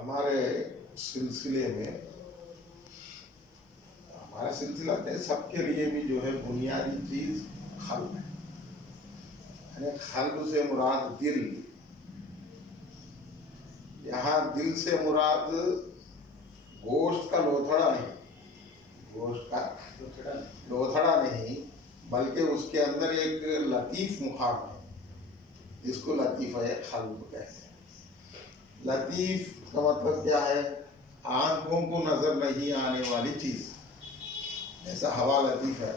ہمارے سلسلے میں ہمارا سلسلہ سب کے لیے بھی جو ہے بنیادی چیز قلب ہے. یعنی قلب سے مراد دل. یہاں دل سے مراد گوشت کا لوتھڑا نہیں, گوشت کا لوتھڑا نہیں, بلکہ اس کے اندر ایک لطیف مقام ہے جس کو لطیفہ قلب کہتے ہیں. لطیف کا مطلب کیا ہے؟ آنکھوں کو نظر نہیں آنے والی چیز. جیسا ہوا لطیف ہے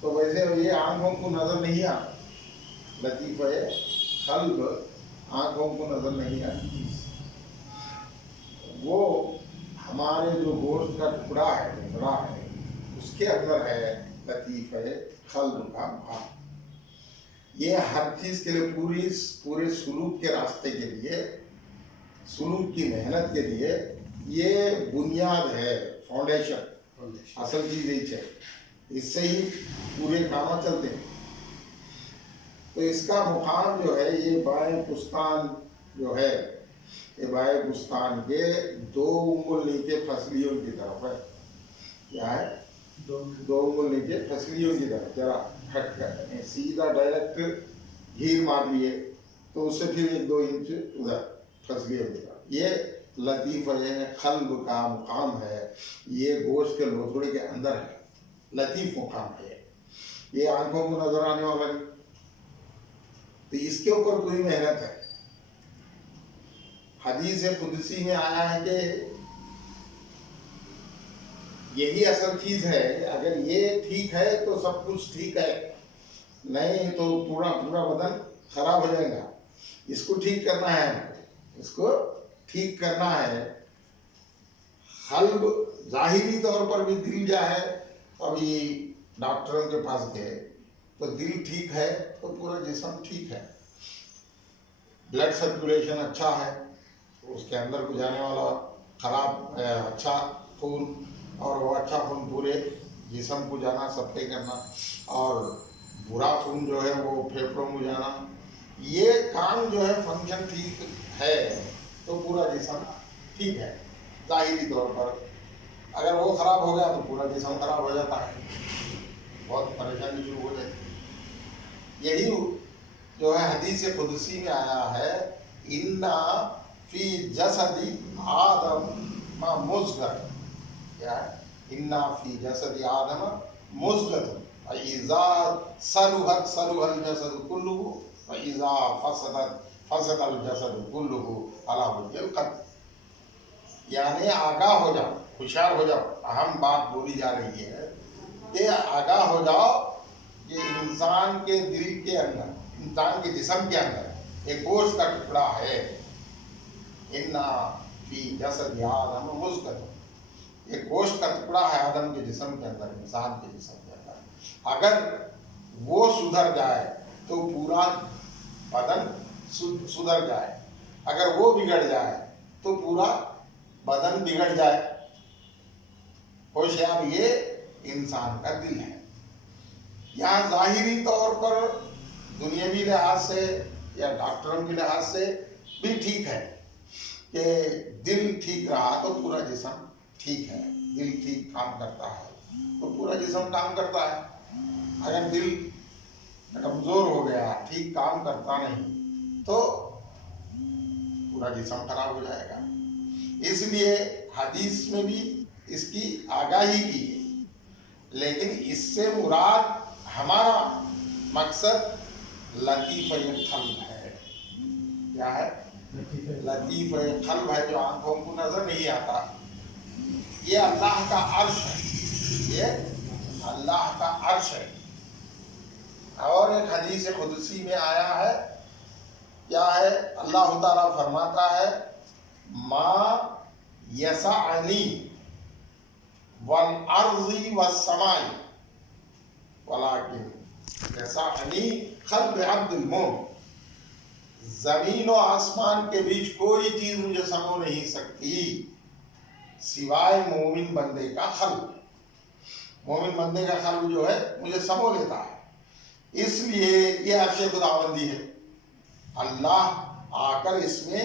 تو ویسے یہ آنکھوں کو نظر نہیں آتا. لطیفہ قلب آنکھوں کو نظر نہیں آتی چیز. وہ ہمارے جو گوشت کا ٹکڑا ہے اس کے اندر ہے لطیفہ قلب کا مقام. یہ ہر چیز کے لیے پورے سلوک کے راستے کے لیے, سلوک کی محنت کے لیے یہ بنیاد ہے, فاؤنڈیشن. اصل چیز یہی ہے, اس سے ہی پورے کام چلتے ہیں. تو اس کا مقام جو ہے یہ بائیں پستان جو ہے, یہ بائیں پستان کے 2 انگل نیچے پھسلیوں کی طرف ہے. کیا ہے؟ 2 انگل نیچے پھسلیوں کی طرف ذرا ہٹ کر سیدھا ڈائریکٹ گھیر مار لیے تو اس سے پھر 1-2 انچ ادھر پھسلیوں کی طرف. یہ لطیفہ قلب کا مقام ہے. یہ گوشت کے لوتھڑے کے اندر ہے, لطیف مقام ہے. یہ آنکھوں کو نظر آنے والا نہیں. تو اس کے اوپر پوری محنت ہے. حدیث قدسی میں آیا ہے کہ یہی اصل چیز ہے, اگر یہ ٹھیک ہے تو سب کچھ ٹھیک ہے, نہیں تو پورا بدن خراب ہو جائے گا. اس کو ٹھیک کرنا ہے, اس کو ٹھیک کرنا ہے. قلب ظاہری طور پر بھی دل جو ہے, ابھی ڈاکٹروں کے پاس گئے تو دل ٹھیک ہے تو پورا جسم ٹھیک ہے. بلڈ سرکولیشن اچھا ہے, اس کے اندر کو جانے والا خراب اچھا خون, اور وہ اچھا خون پورے جسم کو جانا, سپلائی کرنا, اور برا خون جو ہے وہ پھیپھڑوں کو جانا. یہ کام جو ہے فنکشن ٹھیک ہے تو پورا جسم ٹھیک ہے ظاہری طور پر. اگر وہ خراب ہو گیا تو پورا جسم خراب ہو جاتا ہے, بہت پریشانی شروع ہو جاتی ہے. یہی جو ہے حدیث قدسی میں آیا ہے, اِنَّا فِي جَسَدِ آدَمَ مُضْغَةٌ. کیا ہے؟ اِنَّا فِي جَسَدِ آدَمَ مُضْغَةٌ فَإِذَا صَلُحَتْ صَلُحَ الْجَسَدُ كُلُّهُ وَإِذَا فَسَدَ الْجَسَدُ كُلُّهُ عَلَى وَجْهِ الْقَدْرِ. یعنی آگاہ ہو جاؤ, ہوشیار ہو جاؤ. اہم بات بولی جا رہی ہے کہ آگاہ ہو جاؤ کہ انسان کے دل کے اندر, انسان کے جسم کے اندر ایک گوشت کا ٹکڑا ہے. اِنَّا فِي جَسَدِ آدَمَ مُضْغَةٌ. ایک گوشت کا ٹکڑا ہے آدم کے جسم کے اندر, انسان کے جسم کے اندر. اگر وہ سدھر جائے تو پورا بدن سدھر جائے, اگر وہ بگڑ جائے تو پورا بدن بگڑ جائے. ہوشیار یہ انسان کا دل ہے. یہاں ظاہری طور پر دنیاوی لحاظ سے یا ڈاکٹروں کے لحاظ سے بھی ٹھیک ہے کہ دل ٹھیک رہا تو پورا جسم ٹھیک ہے. دل ٹھیک کام کرتا ہے تو پورا جسم کام کرتا ہے. اگر دل کمزور ہو گیا, ٹھیک کام کرتا نہیں تو پورا جسم خراب ہو جائے گا. اس لیے حدیث میں بھی اس کی آگاہی کی گئی, لیکن اس سے مراد ہمارا مقصد لطیفہ قلب ہے. کیا ہے؟ لطیفہ قلب ہے, جو آنکھوں کو نظر نہیں آتا. یہ اللہ کا عرش ہے, یہ اللہ کا عرش ہے. اور ایک حدیث قدسی میں آیا ہے, کیا ہے؟ اللہ تعالیٰ فرماتا ہے, ما یسعنی والارض والسماء ولکن یسعنی قلب عبد المؤمن. زمین و آسمان کے بیچ کوئی چیز مجھے سمو نہیں سکتی سوائے مومن بندے کا قلب. مومن بندے کا قلب جو ہے مجھے سمو لیتا ہے. اس لیے یہ عرش خداوندی ہے. اللہ آ کر اس میں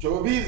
24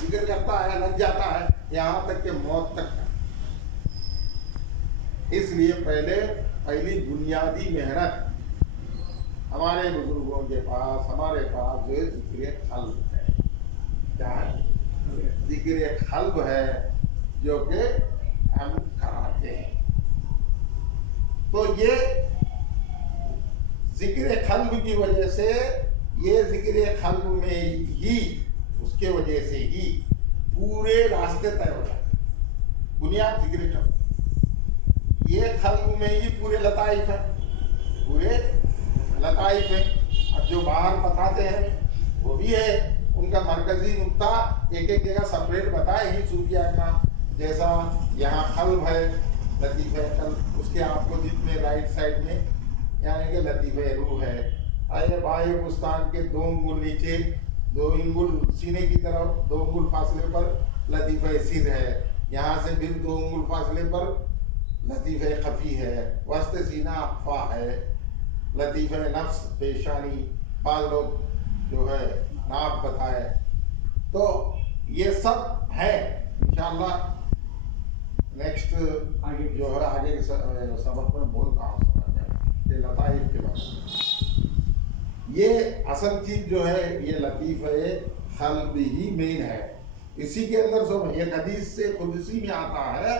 ذکر کرتا ہے لگ جاتا ہے یہاں تک کہ موت تک کا. اس لیے پہلی بنیادی محنت ہمارے بزرگوں کے پاس ہمارے پاس جو ہے ذکر قلب ہے. کیا ہے؟ ذکر قلب ہے جو کہ ہم کراتے ہیں. تو یہ ذکر قلب کی وجہ سے یہ ذکر قلب میں ہی اس کے وجہ سے ہی پورے راستے طے ہو جاتے ہیں. بنیاد ذکر قلب، یہ قلب میں ہی پورے لطائف ہیں، پورے لطائف ہیں. اب جو باہر بتاتے ہیں وہ بھی ہے ان کا مرکزی نقطہ ایک ایک جگہ سپریٹ بتائے ہی صوفیہ اکرام. جیسا یہاں قلب ہے، لطیفہ قلب، اس کے آپ کو میں رائٹ سائڈ میں یعنی کہ لطیفہ روح ہے. آئے بائیں پستان کے 2 انگل نیچے 2 انگل سینے کی طرف 2 انگل فاصلے پر لطیفہ سر ہے. یہاں سے پھر 2 انگل فاصلے پر لطیفہ خفی ہے. وسط سینہ اقفا ہے. لطیفہ نفس پیشانی پالوک جو ہے ناف بتائے. تو یہ سب ہے انشاءاللہ نیکسٹ جو ہے آگے کے سبق میں بولتا ہوں کہ لطائف کے بارے میں. یہ اصل چیز جو ہے یہ لطیفہ قلب ہی مین ہے. اسی کے اندر سب ایک حدیث سے قدسی میں آتا ہے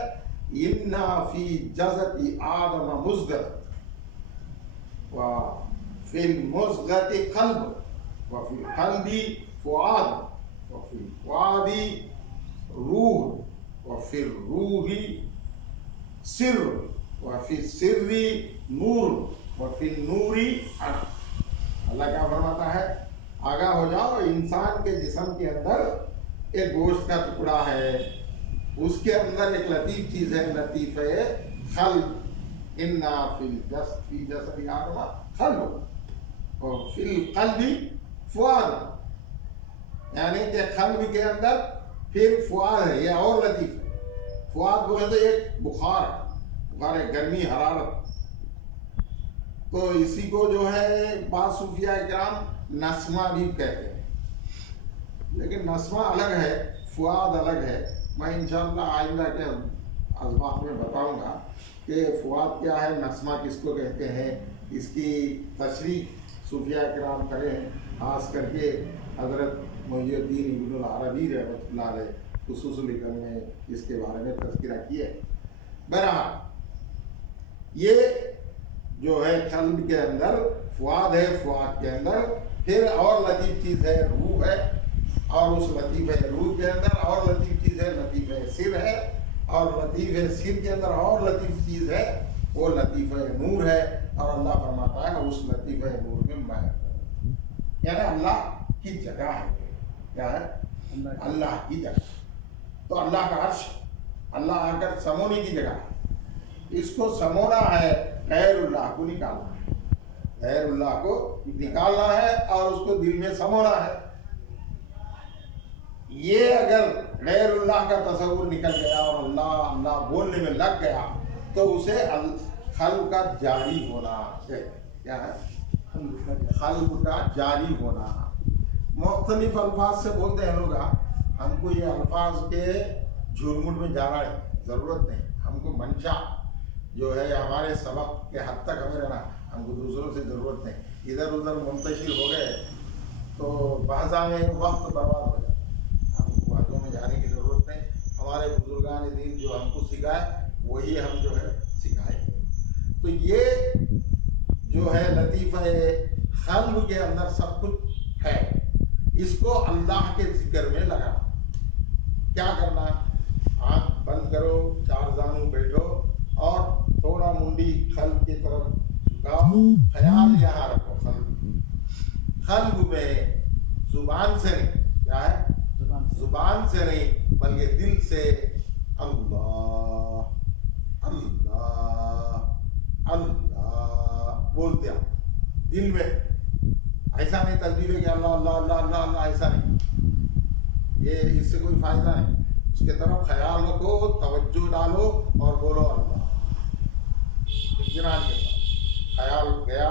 اِنَّا فِي جَزَتِ آدَمَ مُزْغَةً وَفِي الْمُزْغَةِ قَلْبٌ وَفِي الْقَلْبِ فُؤَادٌ وَفِي الْفُؤَادِ روح وفي الروح سر وفي السر نور وفي النور عقل. اللہ کیا فرماتا ہے؟ آگاہ ہو جاؤ انسان کے جسم کے اندر ایک گوشت کا ٹکڑا ہے، اس کے اندر ایک لطیف چیز ہے لطیفہ قلب. اِنَّا فِي جَسَدِ آدَمَ قلب وفي القلب فؤاد، یعنی کہ قلب کے اندر پھر فؤاد ہے. یہ اور لطیف ہے. فؤاد کو کہتے ہیں ایک بخار ہے، گرمی حرارت. تو اسی کو جو ہے بعض صوفیہ اکرام نسمہ بھی کہتے ہیں، لیکن نسمہ الگ ہے، فؤاد الگ ہے. میں انشاءاللہ آئندہ کے اسباق میں بتاؤں گا کہ فؤاد کیا ہے، نسمہ کس کو کہتے ہیں. اس کی تشریح صوفیہ اکرام کرے ہیں، خاص کر کے حضرت محی الدین ابن العربی رحمۃ اللہ علیہ خصوص لکھن میں اس کے بارے میں تذکرہ کیا ہے. بہرحال یہ جو ہے قلب کے اندر فؤاد ہے، فؤاد کے اندر پھر اور لطیف چیز ہے روح ہے، اور اس لطیفہ روح کے اندر اور لطیف چیز ہے لطیفہ سر ہے، اور لطیفہ سر کے اندر اور لطیف چیز ہے وہ لطیفہ نور ہے. اور اللہ فرماتا ہے اس لطیفہ نور میں میں ہوں، یعنی اللہ کی جگہ ہے. کیا ہے؟ اللہ کی جگہ. تو اللہ کا عرش، اللہ آ کر سمونے کی جگہ ہے. اس کو سمونا ہے، غیر اللہ کو نکالنا ہے، غیر اللہ کو نکالنا ہے اور اس کو دل میں سمونا ہے. یہ اگر غیر اللہ کا تصور نکل گیا اور اللہ اللہ بولنے میں لگ گیا تو اسے خلق کا جاری ہونا چاہیے. کیا ہے؟ خلق کا جاری ہونا. مختلف الفاظ سے بولتے ہیں لوگ. ہم کو یہ الفاظ کے جھرمٹ میں جانا ضرورت نہیں. ہم کو منشا جو ہے ہمارے سبق کے حد تک ہمیں رہنا، ہم کو دوسروں سے ضرورت نہیں. ادھر ادھر منتشر ہو گئے تو بحثہ میں وقت برباد ہو جاتا. ہم کو باتوں میں جانے کی ضرورت نہیں. ہمارے بزرگان دین جو ہم کو سکھائے وہی ہم جو ہے سکھائیں گے. تو یہ جو ہے لطیفہ قلب کے اندر سب کچھ ہے. اس کو اللہ کے ذکر میں لگا. کیا کرنا؟ آنکھ بند کرو، 4 زانو بیٹھو اور تھوڑا منڈی قلب کی طرف جھکاؤ. خیال یہاں رکھو قلب میں، زبان سے نہیں. کیا ہے؟ زبان سے نہیں بلکہ دل سے اللہ اللہ اللہ بولتے آپ دل میں. ایسا نہیں تصویر ہے کہ اللہ اللہ اللہ اللہ اللہ، ایسا نہیں. یہ اس سے کوئی فائدہ نہیں. اس کے طرف خیال رکھو، توجہ ڈالو اور بولو اللہ. اطمینان کے ساتھ خیال گیا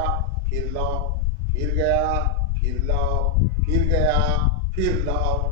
پھر لاؤ، پھر گیا پھر لاؤ، پھر گیا پھر لاؤ.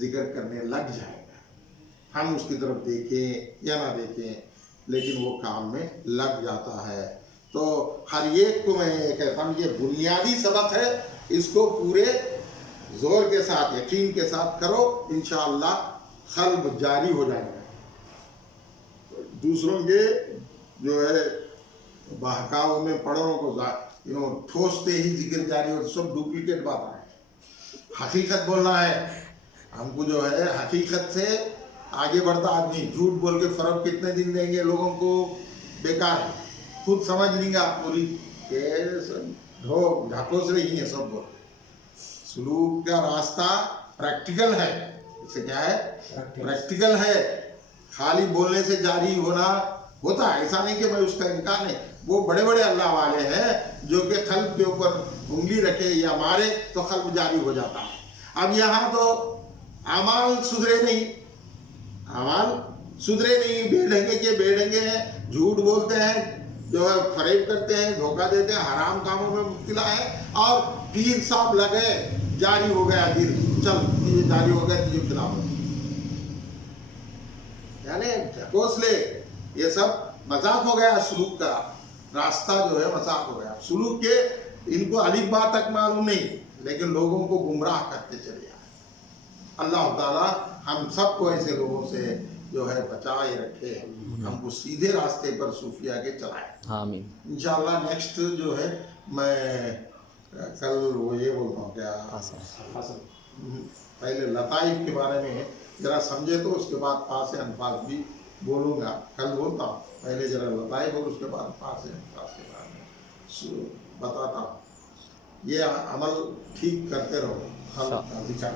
ذکر کرنے لگ جائے گا، ہم اس کی طرف دیکھیں یا نہ دیکھیں لیکن وہ کام میں لگ جاتا ہے۔ تو ہر ایک کو میں یہ کہتا ہوں یہ بنیادی سبق ہے، اس کو پورے زور کے ساتھ یقین کے ساتھ کرو، انشاءاللہ قلب جاری ہو جائے گا۔ دوسروں کے جو ہے بہکاؤ میں پڑھوں کو ٹھوستے ہی ذکر جاری ہو، سب ڈپلیکیٹ بات ہے۔ حقیقت بولنا ہے ہم کو، جو ہے حقیقت سے آگے بڑھتا آدمی جھوٹ بول کے فروغ کتنے دن دیں گے لوگوں کو، بیکار ہے، خود سمجھ لیں گے آپ پوری کہ ڈھکوس رہی ہیں سب کو۔ سلوک کا راستہ پریکٹیکل ہے، اس سے کیا ہے پریکٹیکل ہے، خالی بولنے سے جاری ہوتا ہے، ایسا نہیں کہ میں اس کا انکار نہیں۔ وہ بڑے بڑے اللہ والے ہیں جو کہ قلب کے اوپر انگلی رکھے یا مارے تو قلب جاری ہو جاتا ہے۔ اب یہاں تو اعمال سدھرے نہیں، بے ڈھنگے کے بے ڈھنگے ہیں، جھوٹ بولتے ہیں، جو ہے فریب کرتے ہیں، دھوکہ دیتے ہیں، حرام کاموں میں مبتلا ہے، اور پیر صاحب لگے جاری ہو گیا دل، چل یہ جاری ہو گیا تجھے خلاف، یعنی ڈھکوس لے، یہ سب مذاق ہو گیا۔ سلوک کا راستہ جو ہے مذاق ہو گیا۔ سلوک کے ان کو الف با تک معلوم نہیں لیکن لوگوں کو گمراہ کرتے چلے آئے۔ اللہ تعالیٰ ہم سب کو ایسے لوگوں سے جو ہے بچائے رکھے، ہم کو سیدھے راستے پر صوفیہ کے چلائے، آمین۔ انشاءاللہ نیکسٹ جو ہے میں کل وہ یہ بولتا ہوں کیا پہلے لطائف کے بارے میں ذرا سمجھے تو اس کے بعد پاس انفاظ بھی بولوں گا، کل بولتا ہوں، پہلے ذرا لطائف اور اس کے بعد پاس انفاظ کے بارے میں بتاتا ہوں۔ یہ عمل ٹھیک کرتے رہو، خلق کا ذکر